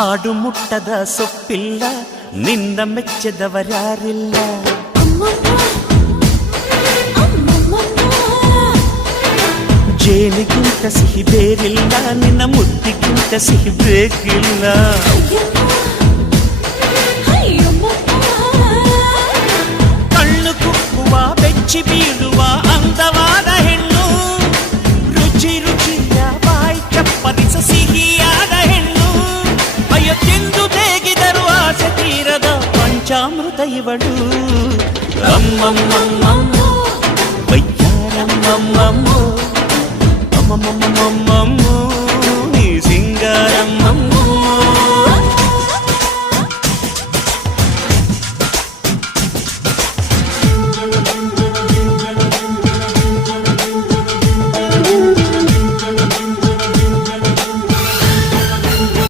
ಆಡು ಮುಟ್ಟದ ಸೊಪ್ಪಿಲ್ಲ ನಿನ್ನ ಮೆಚ್ಚದವರ್ಯಾರಿಲ್ಲ ಜೇನಿಗಿಂತ ಸಿಹಿ ಬೇರಿಲ್ಲ ನಿನ್ನ ಮುದ್ದಿಗಿಂತ ಸಿಹಿ ಬೇಕಿಲ್ಲ ಕಣ್ಣು ಕುಕ್ಕುವ ಬೆಚ್ಚಿ ಬೀಳುವ ಅಂದವಾದ ಹೆಣ್ಣು ರುಚಿ ರುಚಿಯ ಬಾಯಿ ಚಪ್ಪರಿಸ ಸಿಹಿಯಾದ ಹೆಣ್ಣು ಅಯ್ಯೋ ತಿಂದು ಬೇಗಿದರು ಆಸೆ ತೀರದ ಪಂಚಾಮೃತ ಇವಳು ಅಮ್ಮಮ್ಮಮ್ಮಮ್ಮ ವಯ್ಯಾರಮ್ಮಮ್ಮಮ್ಮ ಅಮ್ಮಮ್ಮಮ್ಮಮ್ಮಮ್ಮ ನೀ ಸಿಂಗಾರಮ್ಮ